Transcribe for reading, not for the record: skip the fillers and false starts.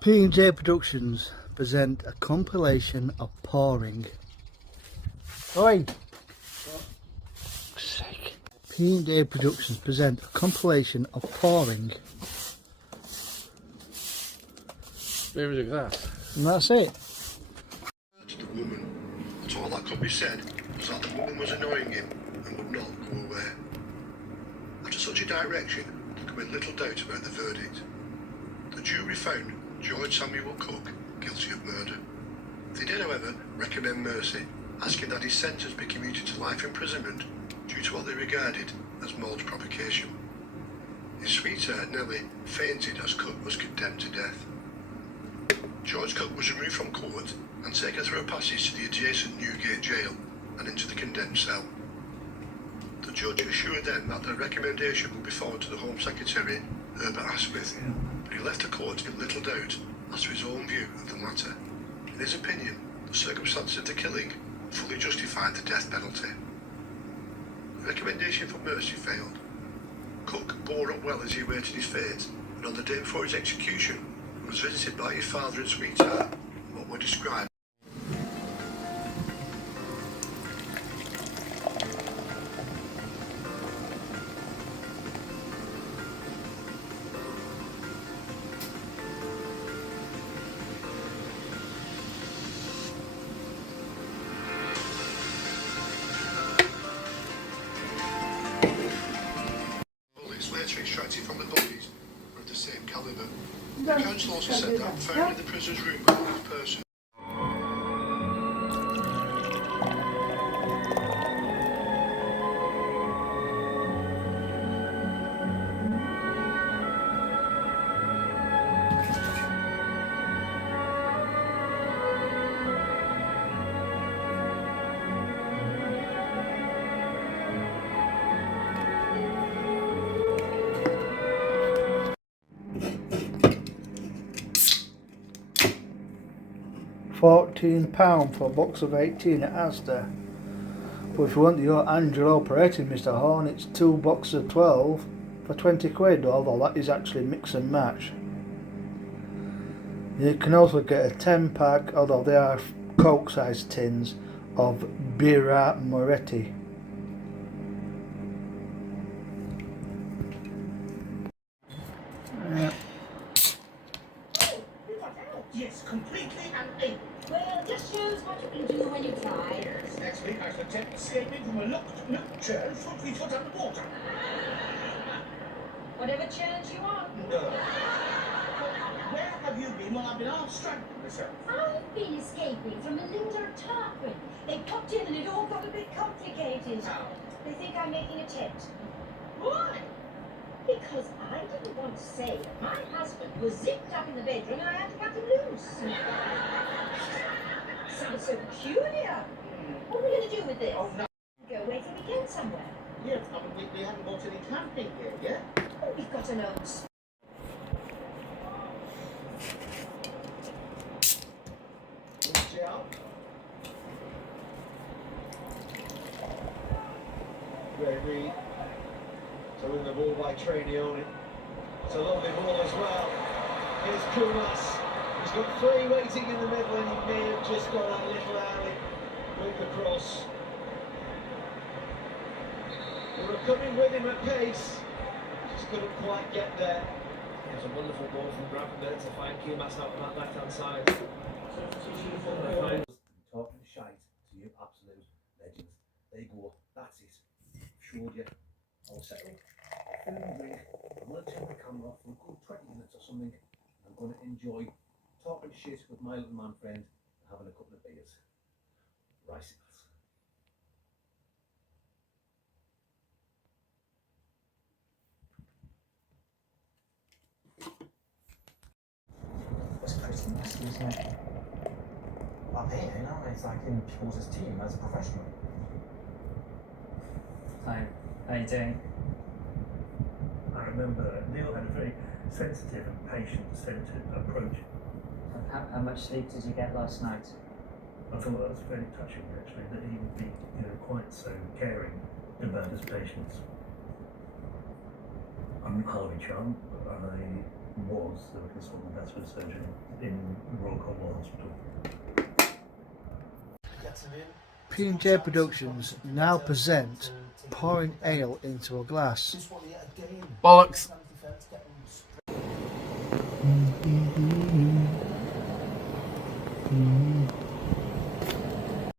P&J Productions present a compilation of pouring. Oi! Sake. P&J Productions present a compilation of pouring. Where is a glass? And that's it. To the woman, but all that could be said was that the woman was annoying him and would not go away. After such a direction, there could be little doubt about the verdict. The jury found George Samuel Cook guilty of murder. They did, however, recommend mercy, asking that his sentence be commuted to life imprisonment due to what they regarded as mold provocation. His sweetheart, Nellie, fainted as Cook was condemned to death. George Cook was removed from court and taken through a passage to the adjacent Newgate jail and into the condemned cell. The judge assured them that their recommendation would be forwarded to the Home Secretary, Herbert Asquith, but he left the court in little doubt as to his own view of the matter. In his opinion, the circumstances of the killing fully justified the death penalty. The recommendation for mercy failed. Cook bore up well as he awaited his fate, and on the day before his execution, was visited by his father and sweetheart, what were described. Bullets later extracted from the bodies were of the same calibre. The council also said that found in the prisoner's room by another person. £14 for a box of 18 at Asda. But if you want the Angelo Peretti, Mr. Horn, it's 2 boxes of 12 for 20 quid, although that is actually mix and match. You can also get a 10 pack, although they are Coke sized tins, of Birra Moretti. Yes, completely and able. Well, just shows what you can do when you try. Yes, next week I shall attempt escaping from a locked milk churn 40 foot underwater. Whatever churns you on. No. Where have you been while I've been half strangling myself? I've been escaping from Melinda Tarquin. They popped in and it all got a bit complicated. How? They think I'm making a tent. Why? Because I didn't want to say that my husband was zipped up in the bedroom and I had to cut him loose. Sounds so peculiar. What are we going to do with this? Oh, no. Go away for the weekend somewhere. Yeah, I mean, we haven't bought any camping gear yet. Oh, we've got an old Watch out. Ready. So in the ball by Traineoni. It's a lovely ball as well. Here's Kumas. He's got 3 waiting in the middle and he may have just got that little alley with the cross. They were coming with him at pace. Just couldn't quite get there. It's a wonderful ball from Gravenberg to find Kumas out on that left-hand side. Talking shite to you absolute legends. There you go, that's it. Showed you. I'll settle. Film break. I'm going to turn the camera off for a good 20 minutes or something. I'm going to enjoy talking shit with my little man friend and having a couple of beers. Ricicles. It's pretty messy, isn't it? Up here, you know, it's like in people's team as a professional. Hi, how you doing? I remember Neil had a very sensitive and patient-centered approach. How much sleep did you get last night? I thought that was very touching, actually, that he would be, quite so caring about his patients. I'm Harvey Chum, and I was the reconstructive Bedford surgery in Royal Cornwall Hospital. P&J Productions now present pouring ale into a glass. Bollocks. Mm-hmm.